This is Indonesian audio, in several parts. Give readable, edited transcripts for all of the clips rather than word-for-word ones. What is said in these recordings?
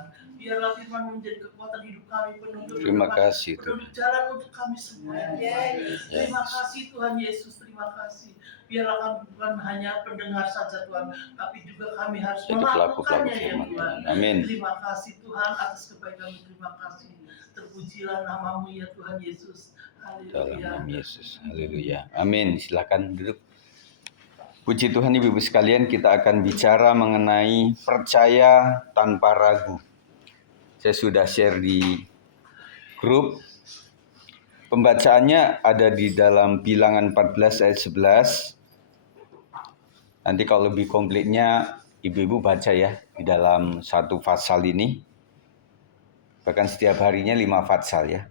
Tuhan. Biarlah firman menjadi kekuatan hidup kami, penuntun Terima kasih Tuhan. penuntut jalan untuk kami semua. Terima kasih Tuhan Yesus, terima kasih. Biarlah kami bukan hanya pendengar saja Tuhan, tapi juga kami harus Jadi pelaku melakukannya ya firman Tuhan. Tuhan. Amin. Terima kasih Tuhan atas kebaikan-Mu, terima kasih. Terpujilah nama-Mu ya Tuhan Yesus. Dalam Haleluya. nama Yesus. Haleluya. Amin. Silakan duduk. Puji Tuhan Ibu-ibu sekalian, kita akan bicara mengenai percaya tanpa ragu. Saya sudah share di grup. Pembacaannya ada di dalam Bilangan 14 ayat 11. Nanti kalau lebih komplitnya ibu-ibu baca ya di dalam satu fatsal ini. Bahkan setiap harinya 5 fatsal ya.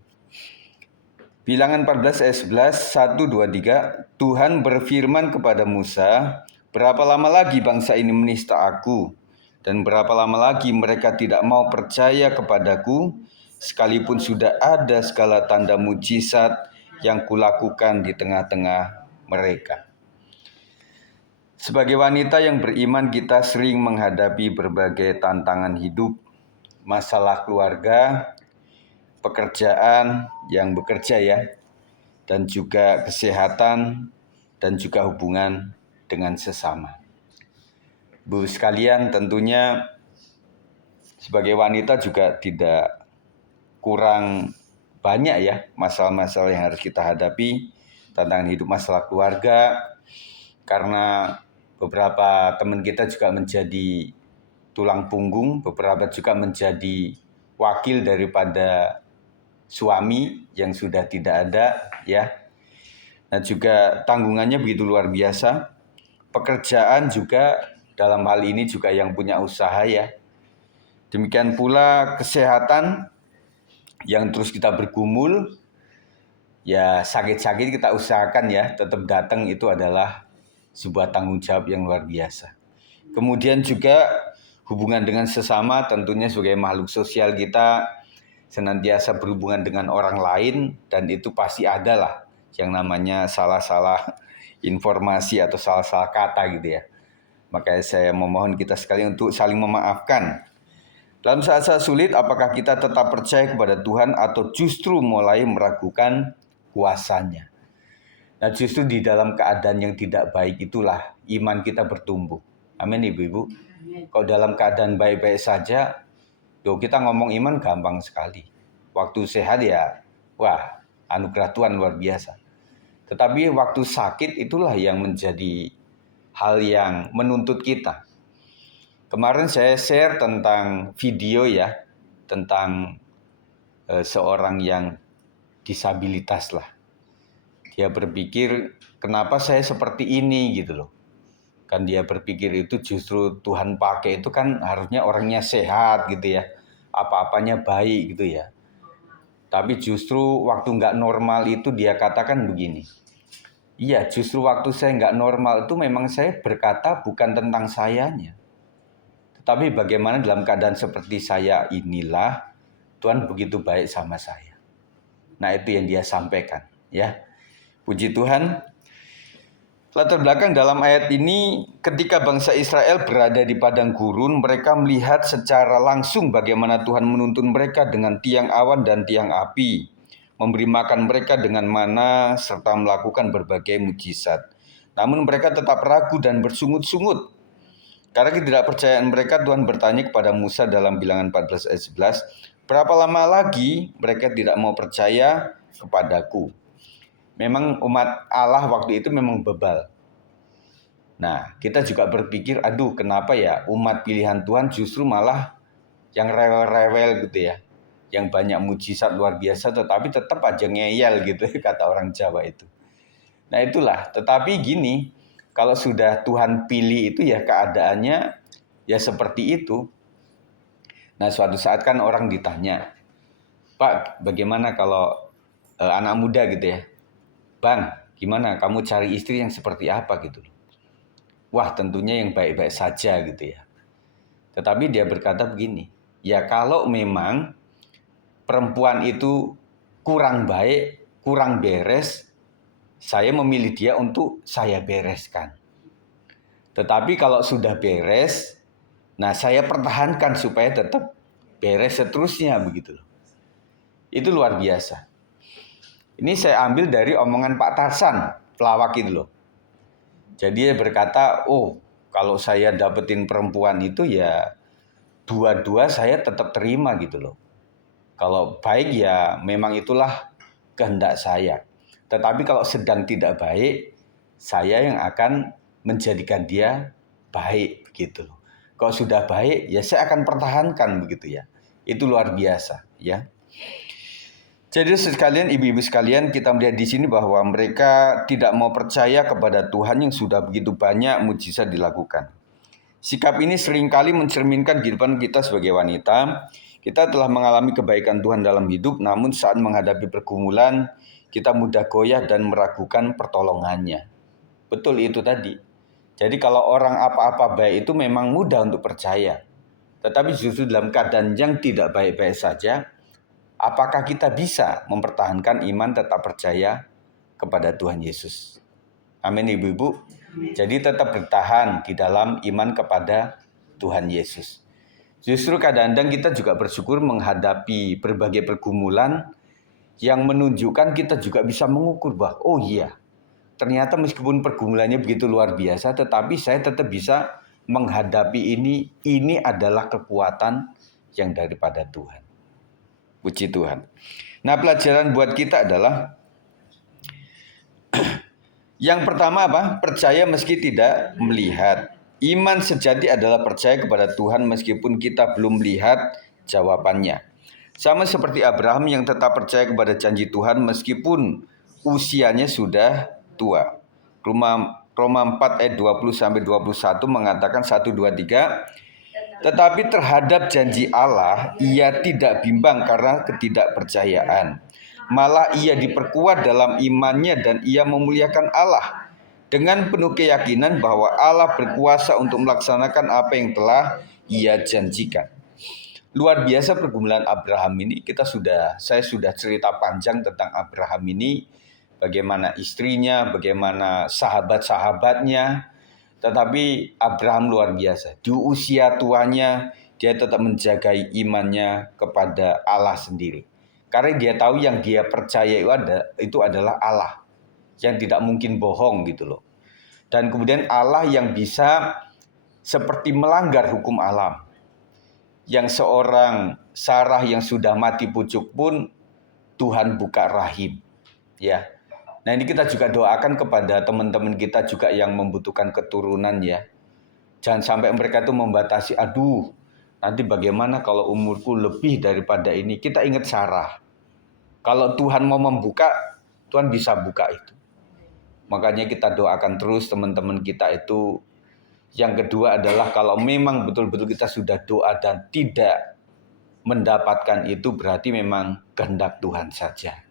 Bilangan 14 ayat 11, 1, 2, 3. Tuhan berfirman kepada Musa, berapa lama lagi bangsa ini menista aku? Dan berapa lama lagi mereka tidak mau percaya kepadaku? Sekalipun sudah ada segala tanda mujizat yang kulakukan di tengah-tengah mereka. Sebagai wanita yang beriman, kita sering menghadapi berbagai tantangan hidup, masalah keluarga, pekerjaan yang bekerja ya, dan juga kesehatan, dan juga hubungan dengan sesama. Bu sekalian, tentunya sebagai wanita juga tidak kurang banyak ya masalah-masalah yang harus kita hadapi, tantangan hidup, masalah keluarga, karena beberapa teman kita juga menjadi tulang punggung, beberapa juga menjadi wakil daripada suami yang sudah tidak ada ya. Nah juga tanggungannya begitu luar biasa. Pekerjaan juga dalam hal ini juga yang punya usaha ya. Demikian pula kesehatan yang terus kita bergumul. Ya sakit-sakit kita usahakan ya tetap datang, itu adalah sebuah tanggung jawab yang luar biasa. Kemudian juga hubungan dengan sesama, tentunya sebagai makhluk sosial kita senantiasa berhubungan dengan orang lain, dan itu pasti ada lah yang namanya salah-salah informasi atau salah-salah kata gitu ya. Makanya saya memohon kita sekalian untuk saling memaafkan. Dalam saat-saat sulit, apakah kita tetap percaya kepada Tuhan atau justru mulai meragukan kuasanya? Nah justru di dalam keadaan yang tidak baik itulah iman kita bertumbuh. Amin ibu-ibu. Kalau dalam keadaan baik-baik saja, kita ngomong iman gampang sekali. Waktu sehat ya, wah anugerah Tuhan luar biasa. Tetapi waktu sakit itulah yang menjadi hal yang menuntut kita. Kemarin saya share tentang video ya, tentang seorang yang disabilitas lah. Dia berpikir, kenapa saya seperti ini gitu loh. Kan dia berpikir itu justru Tuhan pakai itu kan harusnya orangnya sehat gitu ya. Apa-apanya baik gitu ya. Tapi justru waktu nggak normal itu dia katakan begini. Iya, justru waktu saya nggak normal itu memang saya berkata bukan tentang sayanya. Tetapi bagaimana dalam keadaan seperti saya inilah Tuhan begitu baik sama saya. Nah itu yang dia sampaikan ya. Puji Tuhan. Latar belakang dalam ayat ini, ketika bangsa Israel berada di padang gurun, mereka melihat secara langsung bagaimana Tuhan menuntun mereka dengan tiang awan dan tiang api, memberi makan mereka dengan mana, serta melakukan berbagai mujizat. Namun mereka tetap ragu dan bersungut-sungut. Karena ketidakpercayaan mereka, Tuhan bertanya kepada Musa dalam Bilangan 14 ayat 11, berapa lama lagi mereka tidak mau percaya kepadaku? Memang umat Allah waktu itu memang bebal. Nah, kita juga berpikir, aduh kenapa ya umat pilihan Tuhan justru malah yang rewel-rewel gitu ya. Yang banyak mujizat luar biasa tetapi tetap aja ngeyel gitu kata orang Jawa itu. Nah itulah, tetapi gini, kalau sudah Tuhan pilih itu ya keadaannya ya seperti itu. Nah suatu saat kan orang ditanya, Pak bagaimana kalau anak muda gitu ya, Bang gimana kamu cari istri yang seperti apa gitu. Wah tentunya yang baik-baik saja gitu ya. Tetapi dia berkata begini, ya kalau memang perempuan itu kurang baik, kurang beres, saya memilih dia untuk saya bereskan. Tetapi kalau sudah beres, nah saya pertahankan supaya tetap beres seterusnya begitu loh. Itu luar biasa. Ini saya ambil dari omongan Pak Tarsan, pelawak itu loh. Jadi dia berkata, oh kalau saya dapetin perempuan itu ya dua-dua saya tetap terima gitu loh. Kalau baik ya memang itulah kehendak saya. Tetapi kalau sedang tidak baik, saya yang akan menjadikan dia baik gitu loh. Kalau sudah baik ya saya akan pertahankan begitu ya. Itu luar biasa ya. Jadi sekalian, ibu-ibu sekalian, kita melihat di sini bahwa mereka tidak mau percaya kepada Tuhan yang sudah begitu banyak mujizat dilakukan. Sikap ini seringkali mencerminkan kehidupan kita sebagai wanita. Kita telah mengalami kebaikan Tuhan dalam hidup, namun saat menghadapi pergumulan, kita mudah goyah dan meragukan pertolongannya. Betul itu tadi. Jadi kalau orang apa-apa baik itu memang mudah untuk percaya. Tetapi justru dalam keadaan yang tidak baik-baik saja, apakah kita bisa mempertahankan iman tetap percaya kepada Tuhan Yesus? Amin ibu-ibu. Jadi tetap bertahan di dalam iman kepada Tuhan Yesus. Justru kadang-kadang kita juga bersyukur menghadapi berbagai pergumulan yang menunjukkan kita juga bisa mengukur bahwa oh iya, ternyata meskipun pergumulannya begitu luar biasa, tetapi saya tetap bisa menghadapi ini adalah kekuatan yang daripada Tuhan. Puji Tuhan. Nah, pelajaran buat kita adalah yang pertama apa? Percaya meski tidak melihat. Iman sejati adalah percaya kepada Tuhan meskipun kita belum melihat jawabannya. Sama seperti Abraham yang tetap percaya kepada janji Tuhan meskipun usianya sudah tua. Roma 4 ayat 20-21 mengatakan 1, 2, 3. Tetapi terhadap janji Allah, ia tidak bimbang karena ketidakpercayaan. Malah ia diperkuat dalam imannya dan ia memuliakan Allah dengan penuh keyakinan bahwa Allah berkuasa untuk melaksanakan apa yang telah ia janjikan. Luar biasa pergumulan Abraham ini. Saya sudah cerita panjang tentang Abraham ini, bagaimana istrinya, bagaimana sahabat-sahabatnya. Tetapi Abraham luar biasa. Di usia tuanya dia tetap menjaga imannya kepada Allah sendiri. Karena dia tahu yang dia percaya itu adalah Allah yang tidak mungkin bohong gitu loh. Dan kemudian Allah yang bisa seperti melanggar hukum alam. Yang seorang Sarah yang sudah mati pucuk pun Tuhan buka rahim. Ya. Nah, ini kita juga doakan kepada teman-teman kita juga yang membutuhkan keturunan ya. Jangan sampai mereka itu membatasi, aduh, nanti bagaimana kalau umurku lebih daripada ini. Kita ingat Sarah. Kalau Tuhan mau membuka, Tuhan bisa buka itu. Makanya kita doakan terus teman-teman kita itu. Yang kedua adalah kalau memang betul-betul kita sudah doa dan tidak mendapatkan itu, berarti memang kehendak Tuhan saja.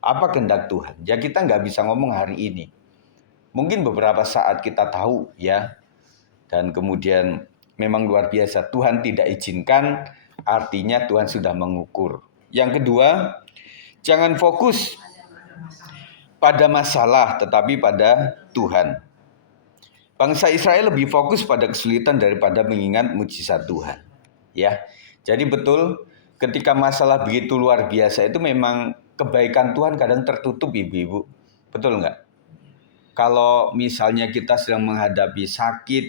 Apa kehendak Tuhan? Ya kita nggak bisa ngomong hari ini. Mungkin beberapa saat kita tahu ya. Dan kemudian memang luar biasa. Tuhan tidak izinkan, artinya Tuhan sudah mengukur. Yang kedua, jangan fokus pada masalah tetapi pada Tuhan. Bangsa Israel lebih fokus pada kesulitan daripada mengingat mujizat Tuhan. Ya. Jadi betul ketika masalah begitu luar biasa itu memang kebaikan Tuhan kadang tertutup ibu-ibu. Betul nggak? Kalau misalnya kita sedang menghadapi sakit,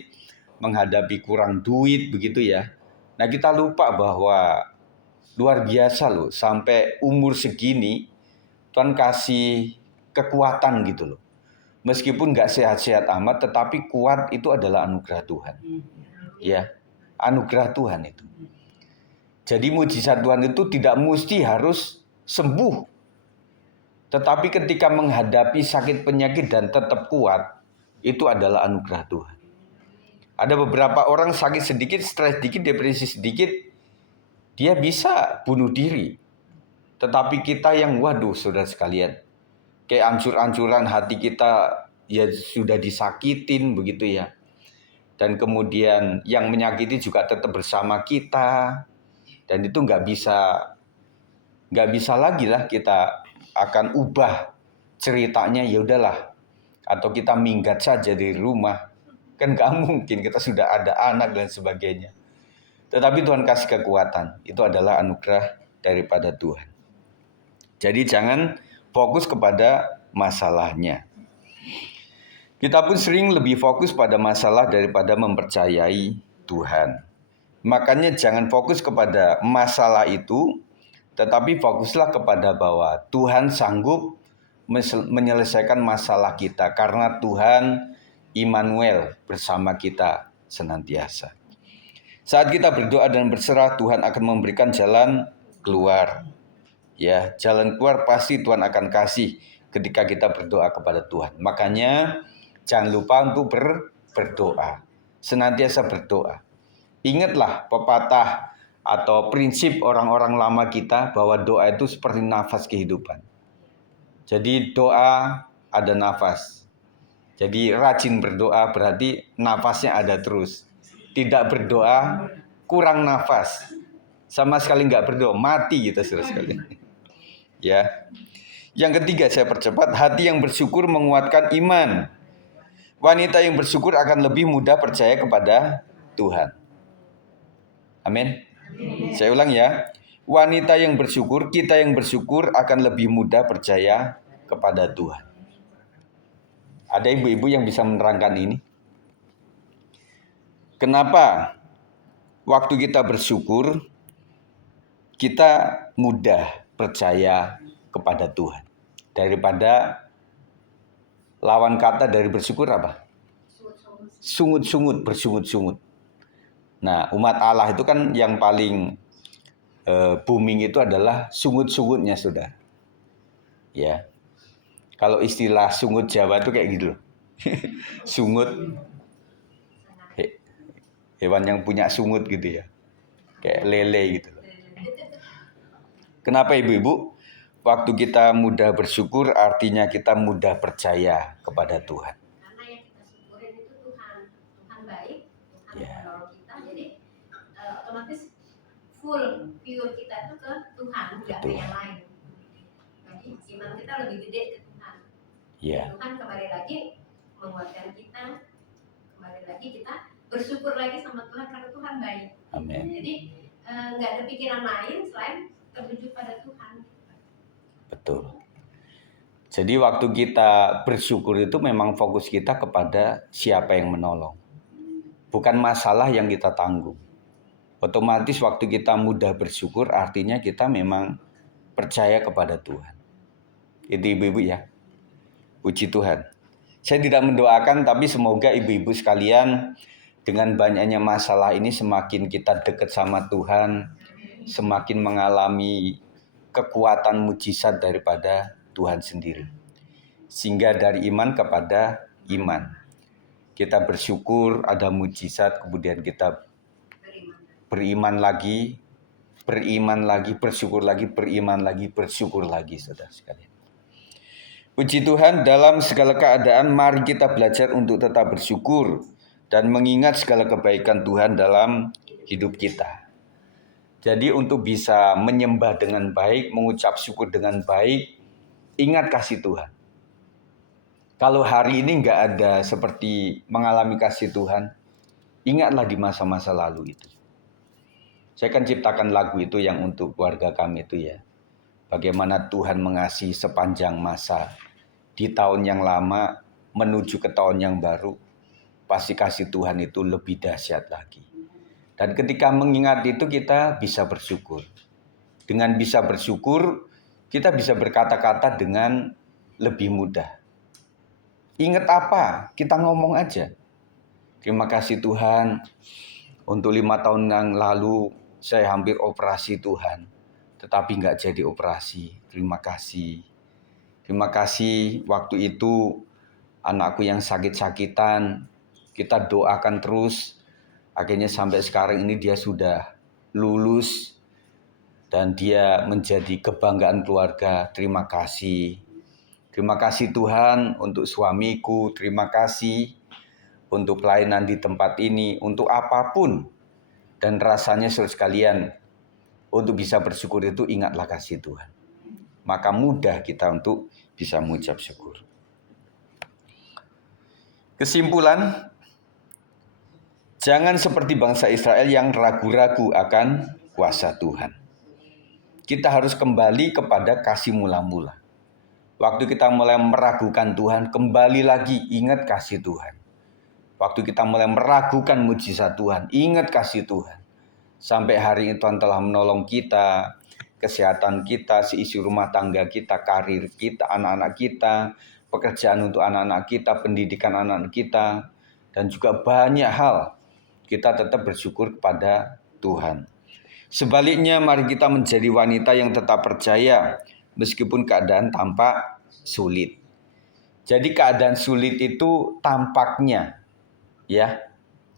menghadapi kurang duit begitu ya. Nah kita lupa bahwa luar biasa loh. Sampai umur segini Tuhan kasih kekuatan gitu loh. Meskipun nggak sehat-sehat amat, tetapi kuat itu adalah anugerah Tuhan. Ya, anugerah Tuhan itu. Jadi mujizat Tuhan itu tidak mesti harus sembuh. Tetapi ketika menghadapi sakit penyakit dan tetap kuat, itu adalah anugerah Tuhan. Ada beberapa orang sakit sedikit, stres sedikit, depresi sedikit, dia bisa bunuh diri. Tetapi kita yang waduh saudara sekalian, kayak ancur-ancuran hati kita ya sudah disakitin begitu ya. Dan kemudian yang menyakiti juga tetap bersama kita. Dan itu nggak bisa lagi lah kita akan ubah ceritanya ya udahlah. Atau kita minggat saja di rumah. Kan nggak mungkin, kita sudah ada anak dan sebagainya. Tetapi Tuhan kasih kekuatan. Itu adalah anugerah daripada Tuhan. Jadi jangan fokus kepada masalahnya. Kita pun sering lebih fokus pada masalah daripada mempercayai Tuhan. Makanya jangan fokus kepada masalah itu, tetapi fokuslah kepada bahwa Tuhan sanggup menyelesaikan masalah kita karena Tuhan Immanuel bersama kita senantiasa. Saat kita berdoa dan berserah, Tuhan akan memberikan jalan keluar. Ya, jalan keluar pasti Tuhan akan kasih ketika kita berdoa kepada Tuhan. Makanya jangan lupa untuk berdoa. Senantiasa berdoa. Ingatlah pepatah atau prinsip orang-orang lama kita bahwa doa itu seperti nafas kehidupan. Jadi doa ada nafas. Jadi rajin berdoa berarti nafasnya ada terus. Tidak berdoa kurang nafas. Sama sekali nggak berdoa, mati gitu saudara sekalian. Ya. Yang ketiga saya percepat, hati yang bersyukur menguatkan iman. Wanita yang bersyukur akan lebih mudah percaya kepada Tuhan. Amin. Saya ulang ya. Wanita yang bersyukur, kita yang bersyukur akan lebih mudah percaya kepada Tuhan. Ada ibu-ibu yang bisa menerangkan ini? Kenapa waktu kita bersyukur, kita mudah percaya kepada Tuhan. Daripada lawan kata dari bersyukur apa? Sungut-sungut, bersungut-sungut. Nah, umat Allah itu kan yang paling booming itu adalah sungut-sungutnya, saudara. Ya, kalau istilah sungut Jawa itu kayak gitu loh. Sungut, hewan yang punya sungut gitu ya, kayak lele gitu loh. Kenapa ibu-ibu? Waktu kita mudah bersyukur artinya kita mudah percaya kepada Tuhan. Karena yang kita syukurin itu Tuhan baik, Tuhan menolong kita, jadi otomatis full pure kita itu ke Tuhan, nggak ke yang lain. Jadi iman kita lebih gede ke Tuhan. Tuhan kembali lagi menguatkan kita, kembali lagi kita bersyukur lagi sama Tuhan karena Tuhan baik. Amin. Jadi nggak ada pikiran lain selain tertuju pada Tuhan. Betul. Jadi waktu kita bersyukur itu memang fokus kita kepada siapa yang menolong. Bukan masalah yang kita tanggung. Otomatis waktu kita mudah bersyukur artinya kita memang percaya kepada Tuhan. Itu ibu-ibu ya. Puji Tuhan. Saya tidak mendoakan tapi semoga ibu-ibu sekalian dengan banyaknya masalah ini semakin kita dekat sama Tuhan, semakin mengalami kekuatan mujizat daripada Tuhan sendiri. Sehingga dari iman kepada iman. Kita bersyukur ada mujizat, kemudian kita beriman lagi, bersyukur lagi, beriman lagi, bersyukur lagi, saudara sekalian. Puji Tuhan, dalam segala keadaan mari kita belajar untuk tetap bersyukur dan mengingat segala kebaikan Tuhan dalam hidup kita. Jadi untuk bisa menyembah dengan baik, mengucap syukur dengan baik, ingat kasih Tuhan. Kalau hari ini nggak ada seperti mengalami kasih Tuhan, ingatlah di masa-masa lalu itu. Saya kan ciptakan lagu itu yang untuk keluarga kami itu ya. Bagaimana Tuhan mengasihi sepanjang masa. Di tahun yang lama menuju ke tahun yang baru, pasti kasih Tuhan itu lebih dahsyat lagi. Dan ketika mengingat itu kita bisa bersyukur. Dengan bisa bersyukur, kita bisa berkata-kata dengan lebih mudah. Ingat apa? Kita ngomong aja. Terima kasih Tuhan. Untuk 5 tahun yang lalu saya hampir operasi Tuhan. Tetapi nggak jadi operasi. Terima kasih. Terima kasih waktu itu anakku yang sakit-sakitan. Kita doakan terus. Akhirnya sampai sekarang ini dia sudah lulus dan dia menjadi kebanggaan keluarga. Terima kasih. Terima kasih Tuhan untuk suamiku. Terima kasih untuk pelayanan di tempat ini. Untuk apapun. Dan rasanya saudara sekalian, untuk bisa bersyukur itu ingatlah kasih Tuhan. Maka mudah kita untuk bisa mengucap syukur. Kesimpulan, Jangan seperti bangsa Israel yang ragu-ragu akan kuasa Tuhan. Kita harus kembali kepada kasih mula-mula. Waktu kita mulai meragukan Tuhan, kembali lagi ingat kasih Tuhan. Waktu kita mulai meragukan mujizat Tuhan, ingat kasih Tuhan. Sampai hari ini Tuhan telah menolong kita, kesehatan kita, seisi rumah tangga kita, karir kita, anak-anak kita, pekerjaan untuk anak-anak kita, pendidikan anak-anak kita, dan juga banyak hal. Kita tetap bersyukur kepada Tuhan. Sebaliknya, mari kita menjadi wanita yang tetap percaya meskipun keadaan tampak sulit. Jadi keadaan sulit itu tampaknya, ya,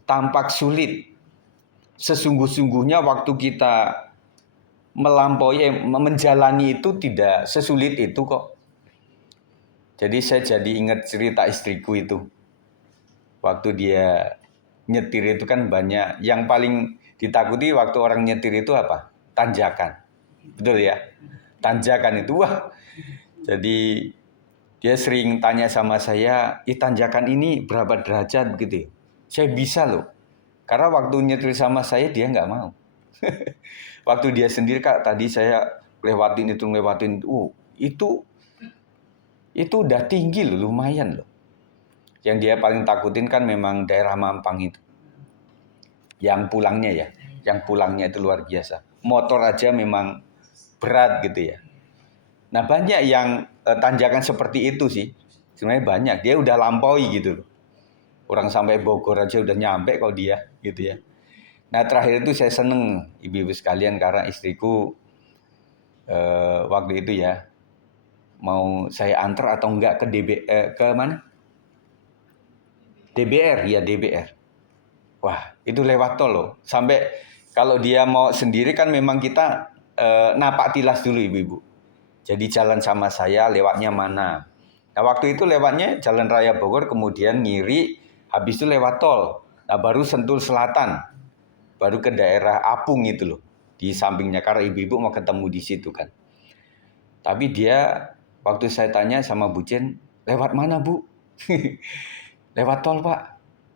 tampak sulit. Sesungguh-sungguhnya waktu kita menjalani itu tidak sesulit itu kok. Jadi saya jadi ingat cerita istriku itu. Waktu dia nyetir itu kan banyak, yang paling ditakuti waktu orang nyetir itu apa? Tanjakan. Betul ya? Tanjakan itu, wah. Jadi dia sering tanya sama saya, tanjakan ini berapa derajat begitu? Saya bisa loh. Karena waktu nyetir sama saya dia nggak mau. Waktu dia sendiri, Kak, tadi saya lewatin, itu udah tinggi loh, lumayan loh. Yang dia paling takutin kan memang daerah Mampang itu. Yang pulangnya itu luar biasa. Motor aja memang berat gitu ya. Nah banyak yang tanjakan seperti itu sih. Sebenarnya banyak, dia udah lampaui gitu loh. Orang sampai Bogor aja udah nyampe kok dia gitu ya. Nah terakhir itu saya seneng ibu-ibu sekalian karena istriku waktu itu ya mau saya antar atau enggak ke ke mana? DBR, ya DBR. Wah, itu lewat tol loh. Sampai kalau dia mau sendiri kan memang kita napak tilas dulu ibu-ibu. Jadi jalan sama saya lewatnya mana. Nah waktu itu lewatnya Jalan Raya Bogor, kemudian ngiri, habis itu lewat tol. Nah baru Sentul Selatan, baru ke daerah Apung itu loh. Di sampingnya, karena ibu-ibu mau ketemu di situ kan. Tapi dia, waktu saya tanya sama Bu Jen, lewat mana Bu? Lewat tol Pak.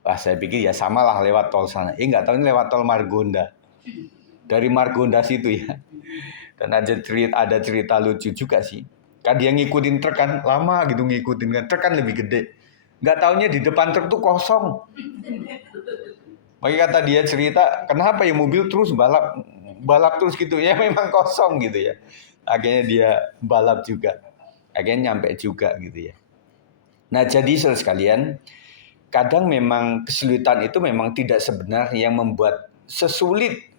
Wah saya pikir ya samalah lewat tol sana. Nggak tahu ini lewat tol Margonda. Dari Margonda situ ya. Dan ada cerita lucu juga sih. Kan dia ngikutin truk kan, lama gitu ngikutin kan. Truk kan lebih gede. Nggak taunya di depan truk tuh kosong. Makanya kata dia cerita, kenapa ya mobil terus balap terus gitu. Ya memang kosong gitu ya. Akhirnya dia balap juga. Akhirnya nyampe juga gitu ya. Nah jadi saudara sekalian, kadang memang kesulitan itu memang tidak sebenarnya, yang membuat sesulit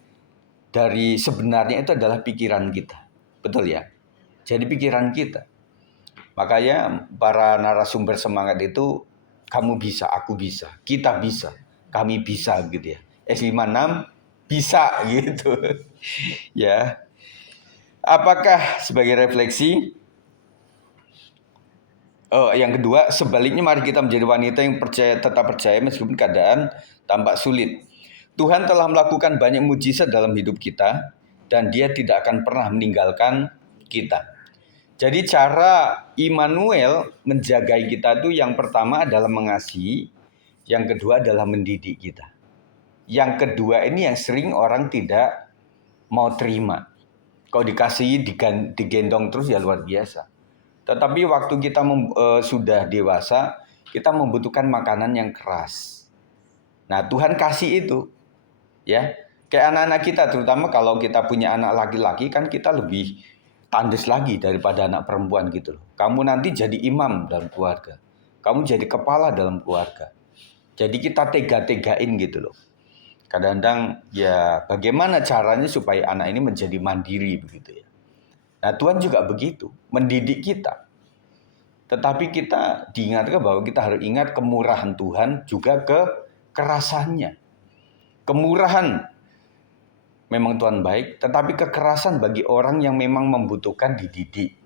dari sebenarnya itu adalah pikiran kita. Betul ya? Jadi pikiran kita. Makanya para narasumber semangat itu, kamu bisa, aku bisa, kita bisa, kami bisa gitu ya. S56 bisa gitu. Ya. Apakah sebagai refleksi? Yang kedua, sebaliknya mari kita menjadi wanita yang tetap percaya meskipun keadaan tampak sulit. Tuhan telah melakukan banyak mujizat dalam hidup kita dan Dia tidak akan pernah meninggalkan kita. Jadi cara Immanuel menjagai kita itu yang pertama adalah mengasihi, yang kedua adalah mendidik kita. Yang kedua ini yang sering orang tidak mau terima. Kalau dikasihi, digendong terus ya luar biasa. Tetapi waktu kita sudah dewasa, kita membutuhkan makanan yang keras. Nah, Tuhan kasih itu. Ya, kayak anak-anak kita, terutama kalau kita punya anak laki-laki, kan kita lebih tandus lagi daripada anak perempuan gitu loh. Kamu nanti jadi imam dalam keluarga. Kamu jadi kepala dalam keluarga. Jadi kita tega-tegain gitu loh. Kadang-kadang ya bagaimana caranya supaya anak ini menjadi mandiri begitu ya. Nah Tuhan juga begitu, mendidik kita. Tetapi kita diingatkan bahwa kita harus ingat kemurahan Tuhan juga kekerasannya. Kemurahan memang Tuhan baik, tetapi kekerasan bagi orang yang memang membutuhkan dididik.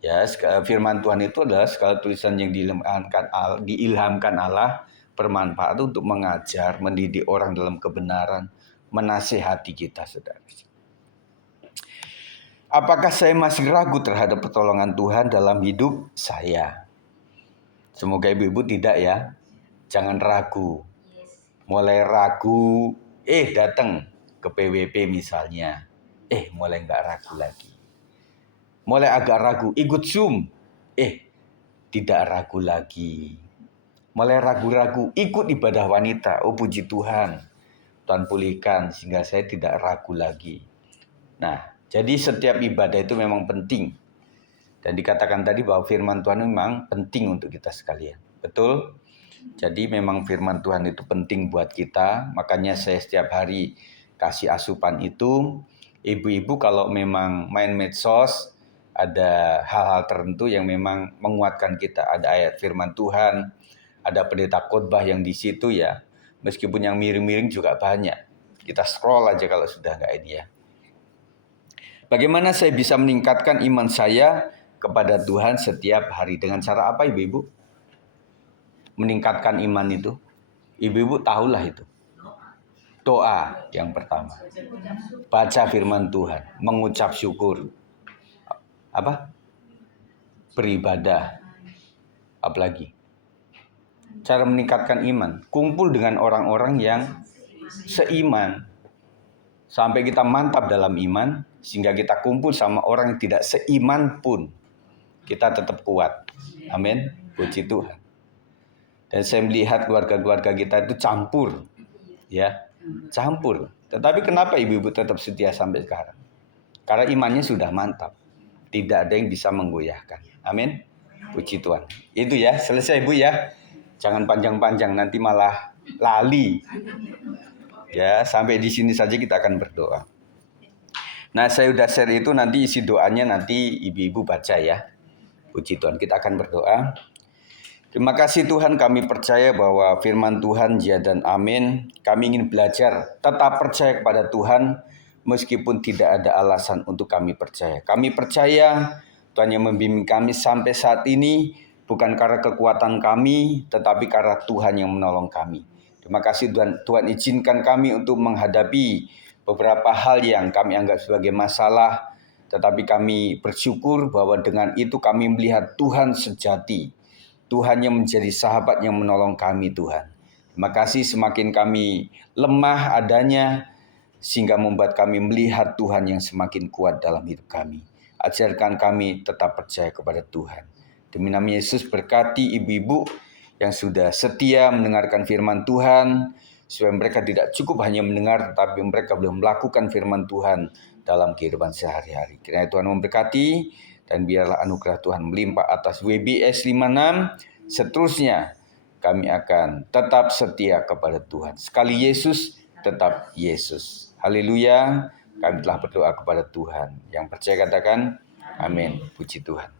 Ya, firman Tuhan itu adalah segala tulisan yang diilhamkan Allah, bermanfaat untuk mengajar, mendidik orang dalam kebenaran, menasihati kita, saudara. Apakah saya masih ragu terhadap pertolongan Tuhan dalam hidup saya? Semoga ibu-ibu tidak ya. Jangan ragu. mulai ragu, datang ke PWP misalnya, mulai nggak ragu lagi. Mulai agak ragu, ikut Zoom, tidak ragu lagi. Mulai ragu-ragu, ikut ibadah wanita, oh puji Tuhan, Tuhan pulihkan sehingga saya tidak ragu lagi. Nah, jadi setiap ibadah itu memang penting. Dan dikatakan tadi bahwa firman Tuhan memang penting untuk kita sekalian. Betul? Jadi memang firman Tuhan itu penting buat kita. Makanya saya setiap hari kasih asupan itu. Ibu-ibu kalau memang main medsos, ada hal-hal tertentu yang memang menguatkan kita. Ada ayat firman Tuhan, ada pendeta khotbah yang di situ ya. Meskipun yang miring-miring juga banyak. Kita scroll aja kalau sudah nggak ini ya. Bagaimana saya bisa meningkatkan iman saya kepada Tuhan setiap hari? Dengan cara apa ibu-ibu? Meningkatkan iman itu. Ibu-ibu tahulah itu. Doa yang pertama. Baca firman Tuhan. Mengucap syukur. Apa? Beribadah. Apalagi? Cara meningkatkan iman. Kumpul dengan orang-orang yang seiman. Sampai kita mantap dalam iman. Sehingga kita kumpul sama orang yang tidak seiman pun. Kita tetap kuat. Amin. Puji Tuhan. Dan saya melihat keluarga-keluarga kita itu campur. Ya, campur. Tetapi kenapa ibu-ibu tetap setia sampai sekarang? Karena imannya sudah mantap. Tidak ada yang bisa menggoyahkan. Amin. Puji Tuhan. Itu ya, selesai ibu ya. Jangan panjang-panjang, nanti malah lali. Ya, sampai di sini saja kita akan berdoa. Nah, saya udah share itu, nanti isi doanya nanti ibu-ibu baca ya. Puji Tuhan, kita akan berdoa. Terima kasih Tuhan, kami percaya bahwa firman Tuhan ya dan amin. Kami ingin belajar, tetap percaya kepada Tuhan, meskipun tidak ada alasan untuk kami percaya. Kami percaya Tuhan yang membimbing kami sampai saat ini, bukan karena kekuatan kami, tetapi karena Tuhan yang menolong kami. Terima kasih Tuhan izinkan kami untuk menghadapi beberapa hal yang kami anggap sebagai masalah, tetapi kami bersyukur bahwa dengan itu kami melihat Tuhan sejati. Tuhan yang menjadi sahabat yang menolong kami Tuhan. Terima kasih semakin kami lemah adanya, sehingga membuat kami melihat Tuhan yang semakin kuat dalam hidup kami. Ajarkan kami tetap percaya kepada Tuhan. Demi nama Yesus berkati ibu-ibu yang sudah setia mendengarkan firman Tuhan, supaya mereka tidak cukup hanya mendengar, tetapi mereka boleh melakukan firman Tuhan dalam kehidupan sehari-hari. Kiranya Tuhan memberkati, dan biarlah anugerah Tuhan melimpah atas WBS 56. Seterusnya kami akan tetap setia kepada Tuhan. Sekali Yesus, tetap Yesus. Haleluya. Kami telah berdoa kepada Tuhan. Yang percaya katakan, amin. Puji Tuhan.